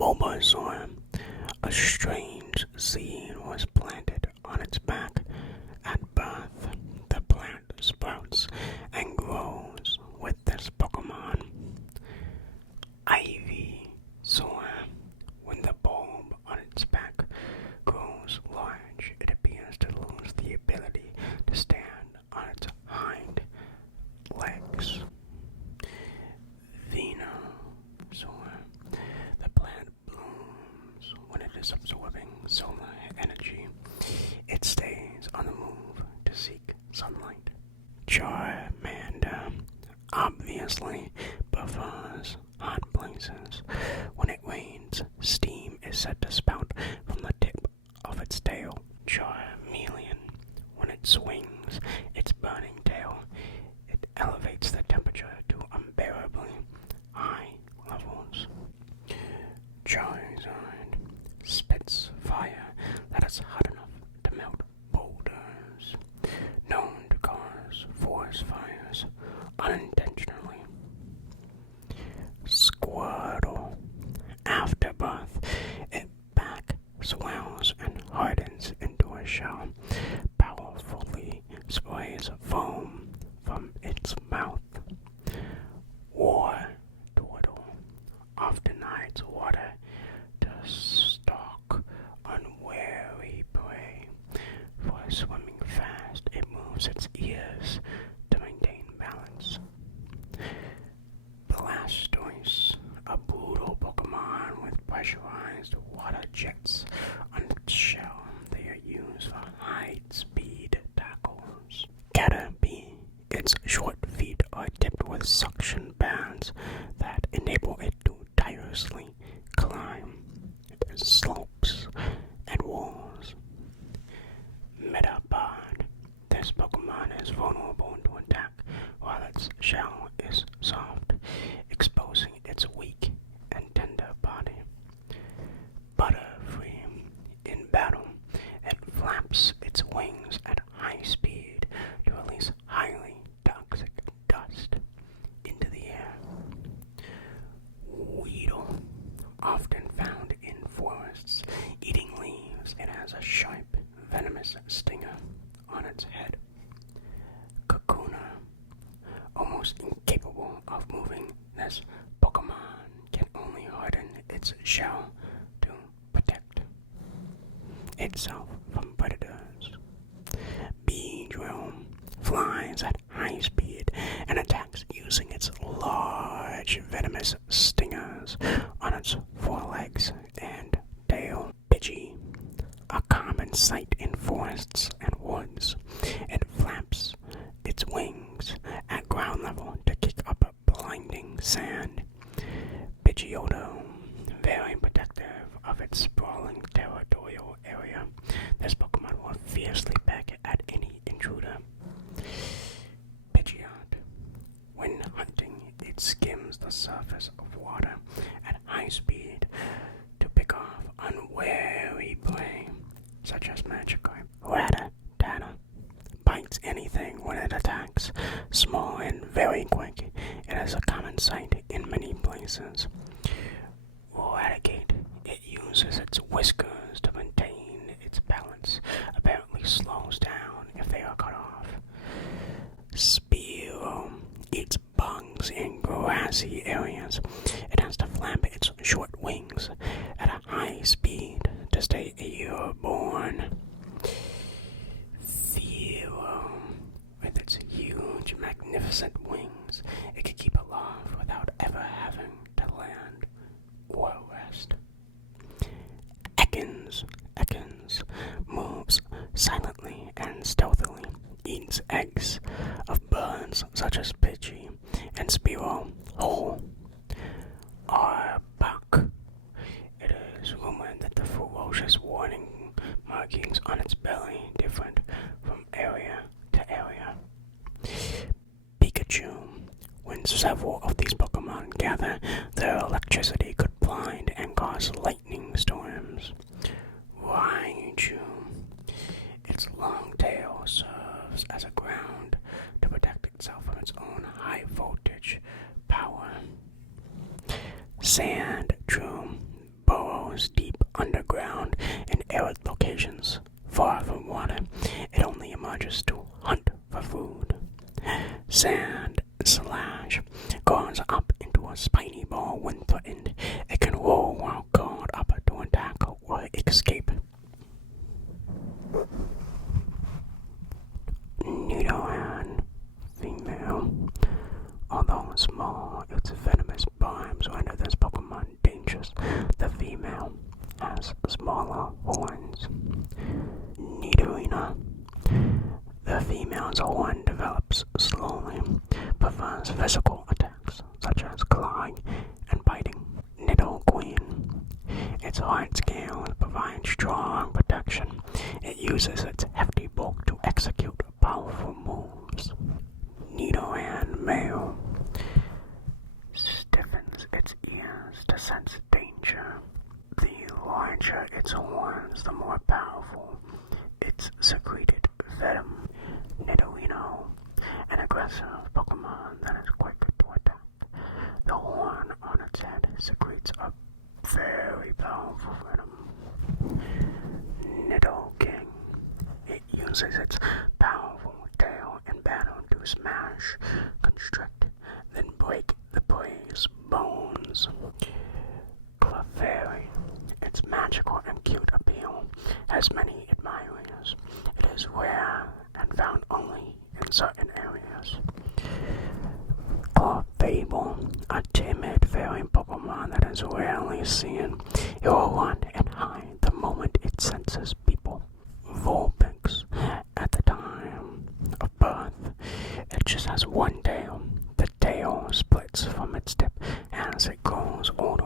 Bulbasaur, a strange seed was planted on its back. At birth, the plant sprouts and grows with this Pokemon. Ivysaur, when the bulb on its back grows large, it appears to lose the ability to stand on its hind legs. Venusaur, the plant blooms when it is absorbing solar energy. It stays on the move to seek sunlight. Charmander obviously prefers hot places. When it rains, steam is said to spout from the tip of its tail. Charmeleon, when it swings its burning tail, it elevates the temperature to unbearably high levels. Charizard spits fire that is hot enough to melt boulders, known to cause forest fires unintentionally. Squirtle, after birth, its back swells and hardens into a shell, powerfully sprays foam from its mouth. Wartortle often hides water to stalk unwary prey. For swimming fast, it moves its ears to maintain balance. Blastoise, a brutal Pokemon with pressurized water jets on its shell. They are used for high-speed tackles. Caterpie, its short feet are tipped with suction bands that enable it to tirelessly climb slopes and walls. Metapod, this Pokemon is vulnerable to attack while its shell is soft, exposing its weak and tender body. Butterfree, in battle, it flaps its wings at high speed to release highly toxic dust into the air. Weedle, often found in forests, eating leaves, it has a sharp, venomous stinger on its head. Kakuna, almost incapable of moving, this Pokemon can only harden its shell to protect itself from predators. Beedrill flies at high speed and attacks using its large venomous stingers on its forelegs and tail. Pidgey, a common sight in forests and woods. It flaps its wings at ground level to kick up blinding sand. Pidgeotto, very protective of its sprawling territorial area. This Pokemon will fiercely peck at any intruder. Pidgeot, when hunting, it skims the surface of water at high speed to pick off unwary prey, such as Magikarp. Rattata bites anything when it attacks, small and very quick. It is a common sight in many places. Raticate, it uses its whiskers to maintain its balance, apparently slows down if they are cut off. Spearow eats bugs in grassy areas. It has to flap its short wings at a high speed to stay airborne. Fearow, with its huge, magnificent wings, it can keep aloft without ever having to land or rest. Ekans moves silently and stealthily, eats eggs of birds such as Pidgey and Spearow whole. Arbok, it is rumored that the ferocious warning markings on its belly different from area to area. Pikachu, when several of these Pokemon gather, their electricity could blind and cause lightning storms. Raichu, its long tail serves as a ground to protect itself from its own high voltage power. Sandshrew grows deep underground in arid locations. Far from water, it only emerges to hunt for food. Sand slash grows up into a spiny ball when threatened. It can roll while curled up to attack or escape. Nidoking, female. Although small, its venomous barbs render this Pokemon dangerous. The female has smaller horns. Nidorina. The female's horn develops slowly, prefers physical attacks such as clawing and biting. Nidoqueen. Its hard scales provide strong protection. It uses its hefty bulk to execute powerful moves. Nidoking male stiffens its ears to sense danger. The larger its horns, the more powerful its secreted venom. Nidorino, an aggressive Pokemon that is quick to attack. The horn on its head secretes a very powerful venom. Nidoking. It uses its powerful tail in battle to smash, constrict, then break the prey's bones. Clefairy. Its magical and cute appeal has many admirers. It is rare and found only in certain areas. Clefable, a timid fairy Pokemon that is rarely seen. It will run and hide the moment it senses people. Vulpix, at the time of birth, it just has one tail. The tail splits from its tip as it grows older.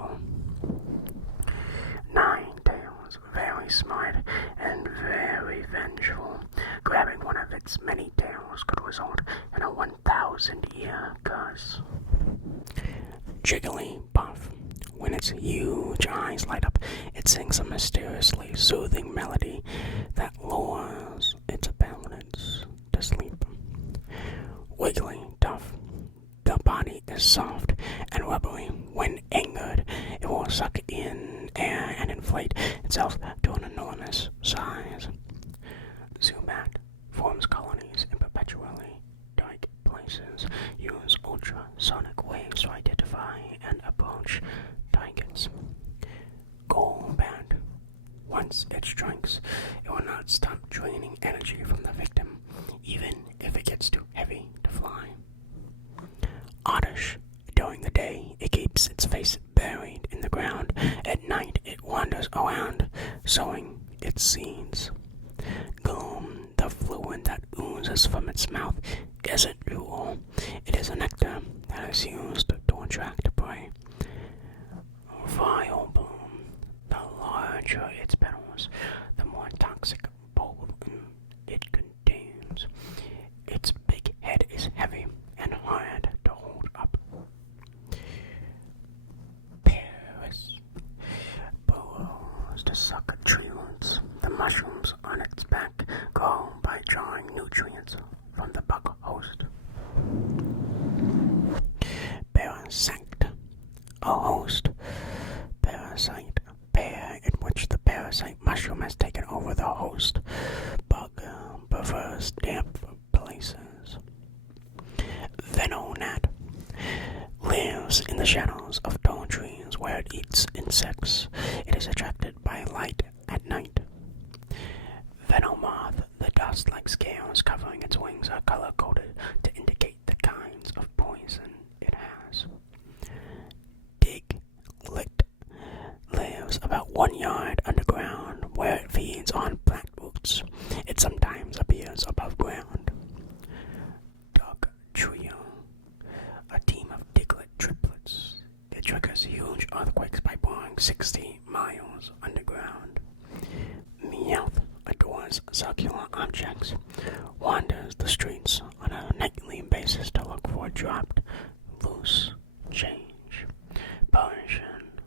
Ninetales, very smart and very vengeful. Grabbing one of its many tails could result in a 1,000-year curse. Jigglypuff. When its huge eyes light up, it sings a mysteriously soothing melody that lures its opponents to sleep. Wigglytuff. The body is soft and rubbery. When angered, it will suck in air and inflate itself to an enormous size. Zubat forms colonies in perpetually dark places. Use ultrasonic waves to identify and approach targets. Golbat. Once it strikes, it will not stop draining energy from the victim, even if it gets too heavy to fly. Oddish. During the day, it keeps its face buried in the ground. At night, it wanders around, sowing its seeds. Gloom. The fluid that oozes from its mouth isn't fuel. It is a nectar that is used to attract prey. Vileplume. The larger its petals, the more toxic pollen it contains. Its big head is heavy and hard to hold up. Paris. Burrows to suck tree roots. The mushrooms on its back grow by drawing nutrients from the bug host. Parasite. A host. Parasite. Pair in which the parasite mushroom has taken over the host. Bug prefers damp places. Venonat. Lives in the shadows of tall trees where it eats insects. It is attracted by light at night. Venomoth. The dust-like scales covering its wings are color-coded to indicate the kinds of poison it has. Diglett lives about 1 yard underground where it feeds on plant roots. It sometimes appears above ground. Dug Trio. A team of Diglett triplets. It triggers huge earthquakes by boring 60 miles underground. Meowth adores circular objects. Wanders the streets on a nightly basis to look for dropped loose change. Persian.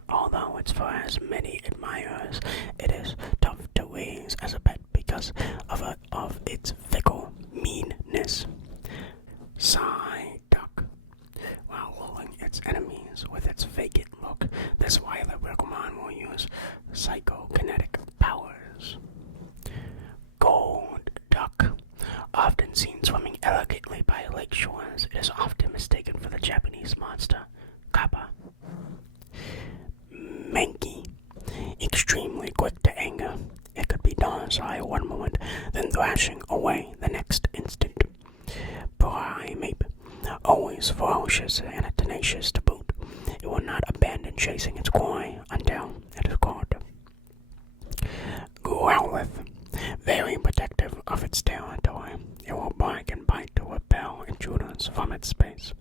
Although its fur has many admirers, it is tough to raise as a pet because of its fickle meanness. Psyduck. While lulling its enemies with its vacant look, this wily Pokemon will use psychokinetic powers. Gold duck. Often seen swimming elegantly by lake shores, it is often mistaken for the Japanese monster Kappa. Mankey. Extremely quick to anger. It could be docile one moment, then thrashing away the next instant. Primate. Always ferocious and tenacious to boot. It will not abandon chasing its quarry until it is caught. Growlithe. Very protective of its territory. It will bark and bite to repel intruders from its space.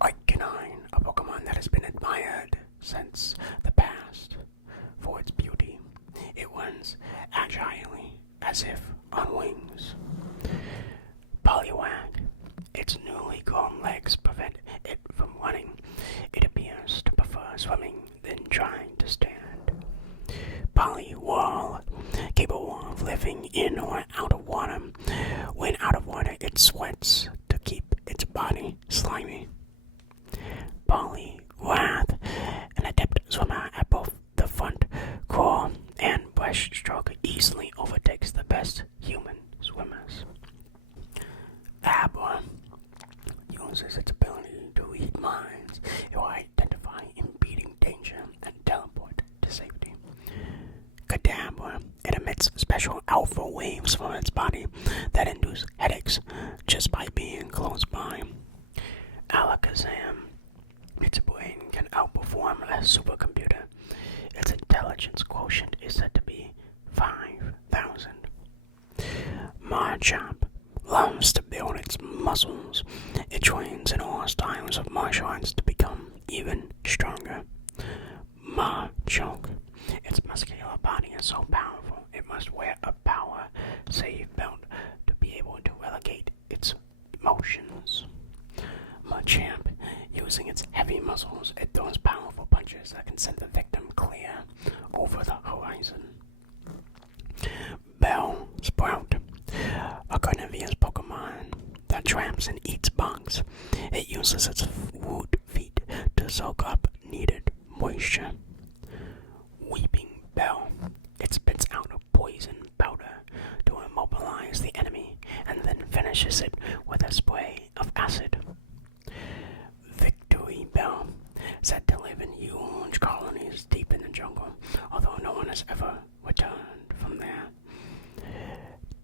Arcanine, a Pokemon that has been admired since the past for its beauty. It runs agilely, as if on wings. Poliwag. Its newly grown legs prevent it from running. It appears to prefer swimming than trying to stand. Poliwhirl, capable of living in or out of water. When out of water, it sweats to keep its body slimy. Poliwrath, an adept swimmer at both the front crawl and breaststroke, easily overtakes the best human swimmers. Abra uses its ability to read minds. It will identify impeding danger and teleport to safety. Kadabra. It emits special alpha waves from its body that induce headaches just by being close by. Alakazam. Its brain can outperform a supercomputer. Its intelligence quotient is said to be 5,000. Marchop loves to build its muscles. It trains in all styles of martial arts to become even stronger. Machoke. Its muscular body is so powerful, it must wear a power save belt to be able to relegate its motions. Machamp. Using its heavy muscles, it throws powerful punches that can send the victim clear over the horizon. Bellsprout. A carnivorous Pokemon that traps and eats bugs. It uses its root feet to soak up needed moisture. Weeping Bell. It spits out a poison powder to immobilize the enemy and then finishes it with a spray of acid. Victory Bell. Said to live in huge colonies deep in the jungle, although no one has ever returned from there.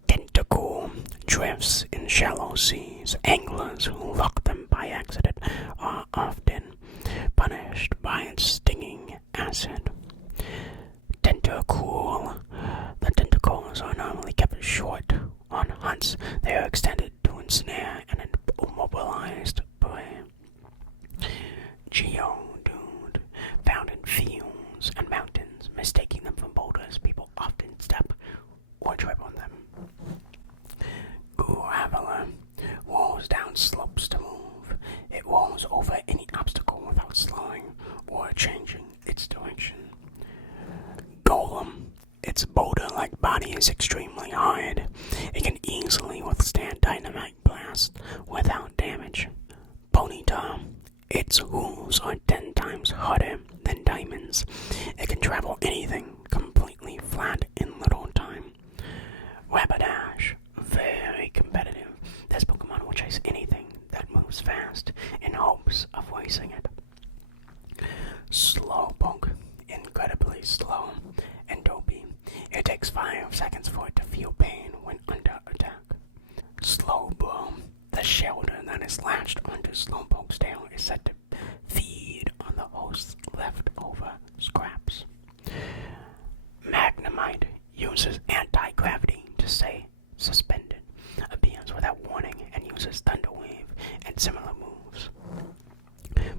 Tentacool drifts in shallow seas. Anglers who lock them by accident are often punished by its stinging acid. Tentacool. The tentacles are normally kept short. On hunts, they are extended to ensnare an immobilized prey. Geodude. Found in fields and mountains, mistaking them for boulders, people often step or trip on them. Graveler rolls down slopes to move. It rolls over any obstacle without slowing or changing its direction. Golem. Its boulder-like body is extremely hard. It can easily withstand dynamite blast without damage. Ponyta. Its hooves are 10 times harder than diamonds. It can travel anything completely flat in little time. Rapidash. Very competitive. This Pokemon will chase anything that moves fast in hopes of racing it. Slowpoke. Incredibly slow and dopey. It takes 5 seconds for it to feel pain when under attack. Slowbro. The shelter that is latched onto Slowpoke's tail is said to feed on the host's leftover scraps. Magnemite uses anti-gravity to stay suspended, appears without warning, and uses Thunder Wave and similar moves.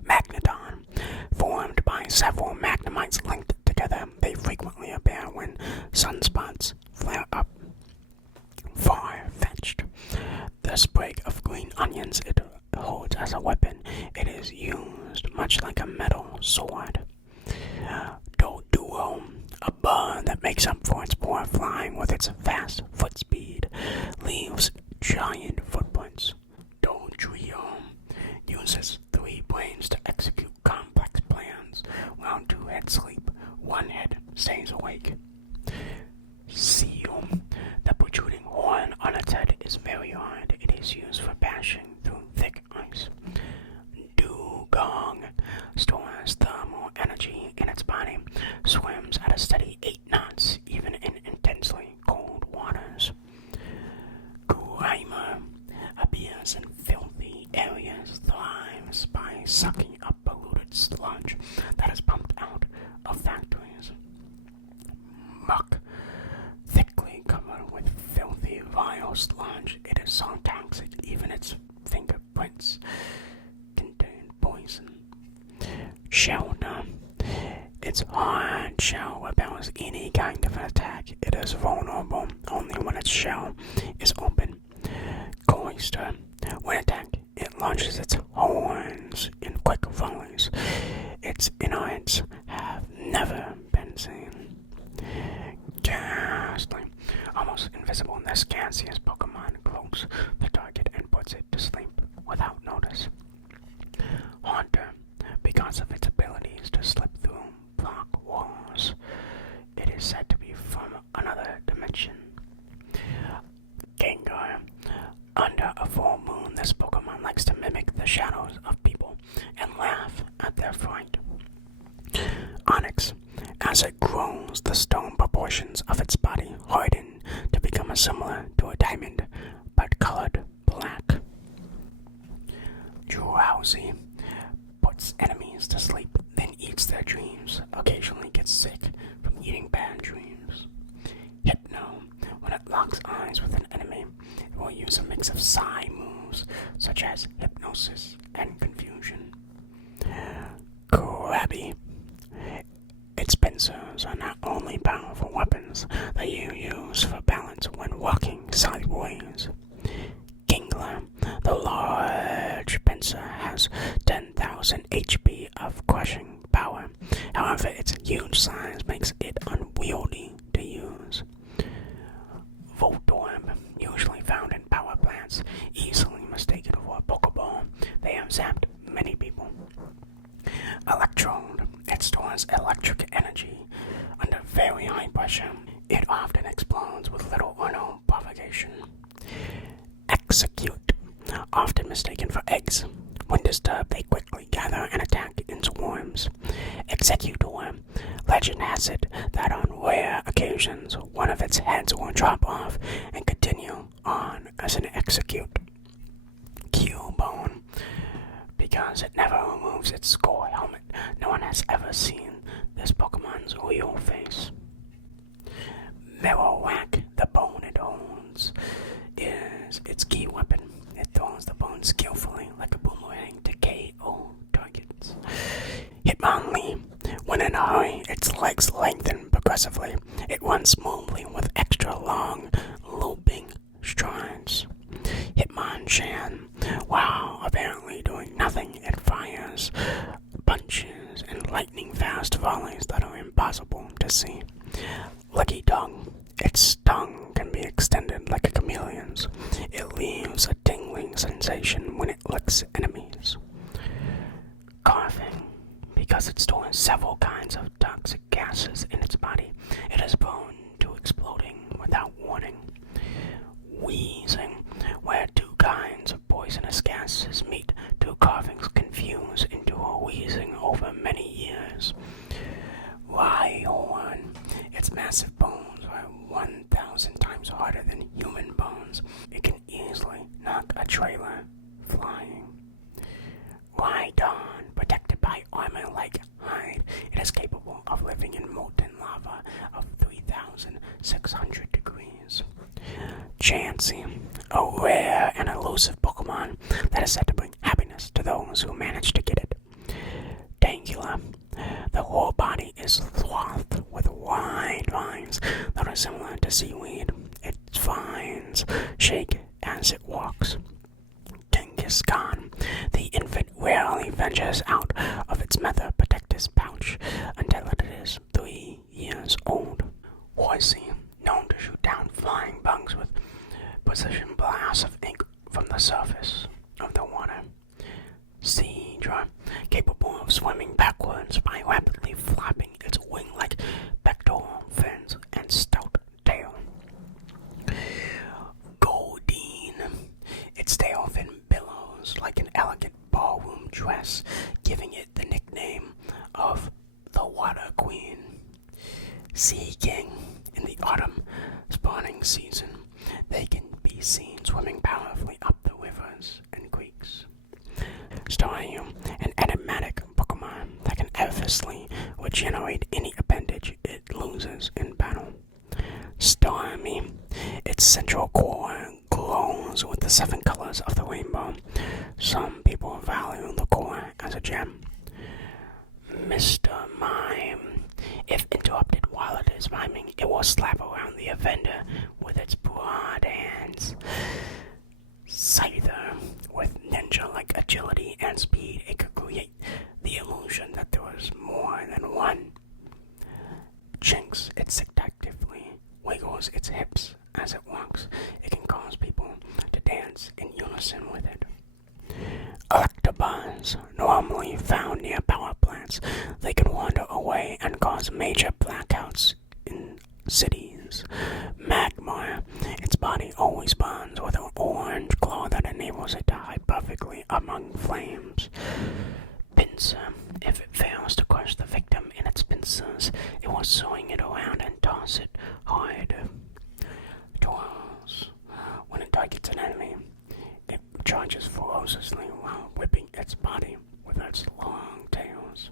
Magneton. Formed by several Magnemites linked together, they frequently appear when sunspots flare up. Far-fetched. The sprig of green onions it holds as a weapon. It is used much like a metal sword. Doduo. A bird that makes up for its poor flying with its fast foot speed, leaves giant footprints. Dodrio. Uses 3 brains to execute complex plans, while 2 heads sleep. 1 head stays awake. Seal. The protruding horn on its head is very hard. It is used for bashing through thick ice. Dugong stores thermal energy in its body, swims at a steady 8 knots, even in intensely cold waters. Grimer appears in filthy areas, thrives by sucking up polluted sludge that is pumped out of factories. Muck, thickly covered with filthy, vile sludge, it is so toxic even its fingerprints contain poison. Shelter. Its hard shell repels any kind of attack. It is vulnerable only when its shell is open. Cloister. When attacked, it launches its horns in quick volleys. Its innards have never been seen. Ghastly. Almost invisible, this gaseous Pokemon cloaks the target and puts it to sleep without notice. Haunter. Because of its abilities to slip through block walls, it is said to be from another dimension. Gengar. Under a full moon, this Pokemon likes to mimic the shadows of people and laugh at their fright. Onyx. As it grows, the stone proportions of its body harden to become similar to a diamond, but colored black. Drowsy. Puts enemies to sleep, then eats their dreams. Occasionally gets sick from eating bad dreams. Hypno. When it locks eyes with an enemy, it will use a mix of psi moves, such as hypnosis and confusion. Krabby. Its pincers are not only powerful weapons, they you use for balance when walking sideways. Kingler. The large pincer has 10,000 HP of crushing power. However, its huge size makes it unwieldy to use. Voltorb. Usually found in power plants, easily mistaken for a Pokeball. They have zapped many people. Electrode. It stores electric energy under very high pressure. It often explodes with little or no provocation. Execute. Often mistaken for eggs. When disturbed, they quickly gather and attack in swarms. Executor. Legend has it that on rare occasions, one of its heads will drop off and continue on as an execute. Cubone. Because it never removes its skull helmet, no one has ever seen this Pokemon's real face. Marowak. The bone it owns is its key weapon. It throws the bone skillfully like a boomerang to KO targets. Hitmonlee. When in a hurry, its legs lengthen progressively. It runs smoothly with extra long, looping strides. Hitmonchan. While apparently doing nothing, it fires punches and lightning-fast volleys that are impossible to see. Lucky Tongue. Its tongue can be extended like a chameleon's. It leaves a tingling sensation when it licks enemies. Coughing. Because it stores several kinds of toxic gases in its body, it is prone to exploding without warning. Wheezing. Where two kinds of poisonous gases meet, two coughings confuse into a wheezing over many years. Rhyhorn. Its massive bones are 1,000 times harder than human bones. It can easily knock a trailer flying. Rhydon. Protected by armor-like hide, it is capable of living in molten lava of 3,600 degrees. Chansey. A rare and elusive Pokemon that is said to bring happiness to those who manage to get it. Tangela. The whole body is swathed with wide vines that are similar to seaweed. Its vines shake as it walks. Kangaskhan. The infant rarely ventures out of its mother protector's pouch until it is 3 years old. Horsey. Known to shoot down flying bugs with precision blasts of ink from the surface of the water. Seadra. Capable of swimming backwards by rapidly flapping its wing-like pectoral Sea King. In the autumn spawning season, they can be seen swimming powerfully up the rivers and creeks. Staryu, an enigmatic Pokemon that can effortlessly regenerate any appendage it loses in battle. Starmie, its central core glows with the 7 colors of the rainbow. Some people value the core as a gem. Mr. Mime. If interrupted while it is miming, it will slap around the offender with its broad hands. Scyther, with ninja-like agility and speed, it could create the illusion that there was more than one. Jinx, it seductively wiggles its hips as it walks. It can cause people to dance in unison with it. Electabuzz, normally found near power plants, they can wander away and cause major blackouts in cities. Magmar, its body always burns with an orange glow that enables it to hide perfectly among flames. Pinsir, if it fails to crush the victim in its pincers, it will swing it around and toss it hard. Twirls, when it targets an enemy, it charges ferociously while whipping its body with its long tails.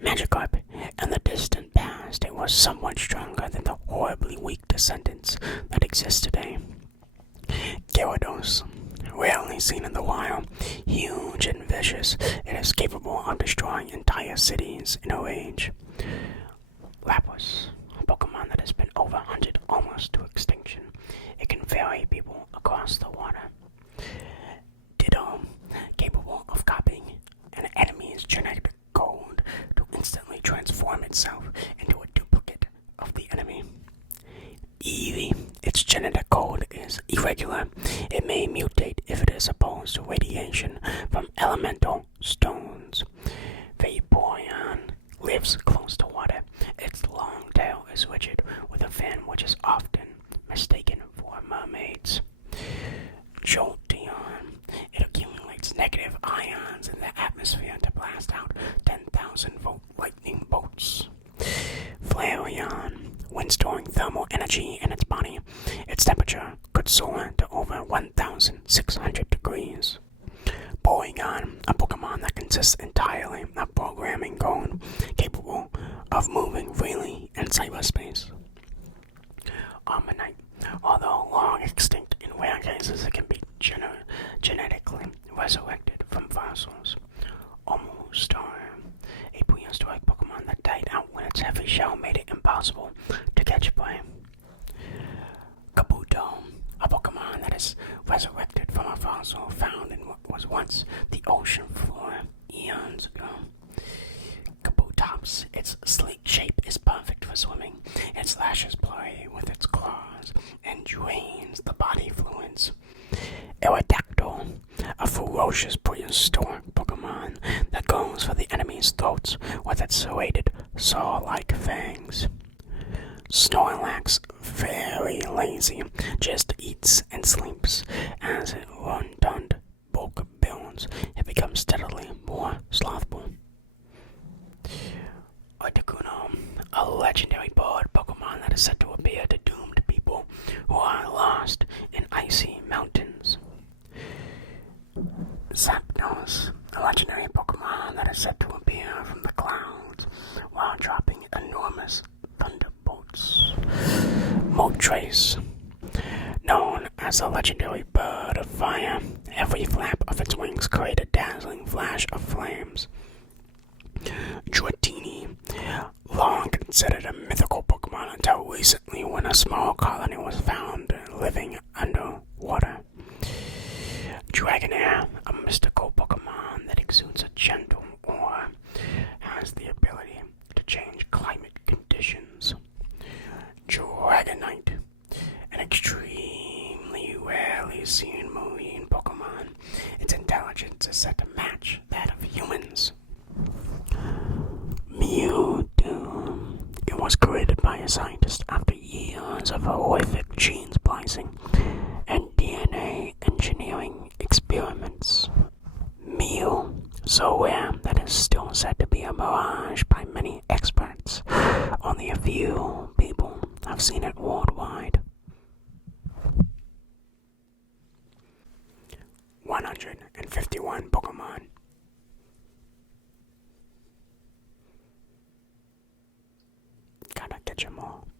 Magikarp, in the distant past, it was somewhat stronger than the horribly weak descendants that exist today. Gyarados, rarely seen in the wild, huge and vicious, it is capable of destroying entire cities in a rage. Lapras, a Pokemon that has been overhunted almost to extinction. It can ferry people across the water. Ditto, capable of copying an enemy's genetic code to instantly transform itself into a duplicate of the enemy. Eevee, its genetic code is irregular. It may mutate if it is exposed to radiation from elemental stones. Vaporeon lives close to water. Its long tail is rigid with a fin which is often mistaken for mermaids. Jolteon, it accumulates negative ions in the atmosphere to blast out 10,000-volt lightning bolts. Flareon, when storing thermal energy in its body, its temperature could soar to over 1,600 degrees. Porygon, a Pokemon that consists entirely of programming code, capable of moving freely in cyberspace. Armanite, although long extinct in rare cases, it can be genetically resurrected from fossils. Omustar, a prehistoric Pokemon that died out when its heavy shell made it impossible to catch prey. Kabuto, a Pokemon that is resurrected from a fossil found in what was once the ocean floor eons ago. Kabutops, its sleek shape is perfect for swimming. It slashes prey with its claws and drains the body fluids. Aerodactyl, a ferocious prehistoric Pokemon that goes for the enemy's throats with its serrated saw-like fangs. Snorlax, very lazy, just eats and sleeps. As it rotund bulk builds, it becomes steadily more slothful. Articuno, a legendary bird Pokemon that is said to appear to doomed people who are lost in icy mountains. Zapdos, a legendary Pokemon that is said to appear from the clouds while dropping enormous thunderbolts. Moltres, known as the legendary bird of fire, every flap of its wings create a dazzling flash of flames. Dratini, long considered a mythical Pokemon until recently when a small colony was found living underwater. Dragonair, a mystical Pokemon that exudes a gentle aura, has the ability to change climate conditions. Dragonite, an extremely rarely seen marine Pokemon. Its intelligence is said to match that of humans. Mewtwo. It was created by a scientist after years of horrific gene splicing and DNA engineering experiments. Mew, so rare that is still said to be a mirage by many experts. Only a few people have seen it worldwide. 151 Pokemon. Gotta catch 'em all.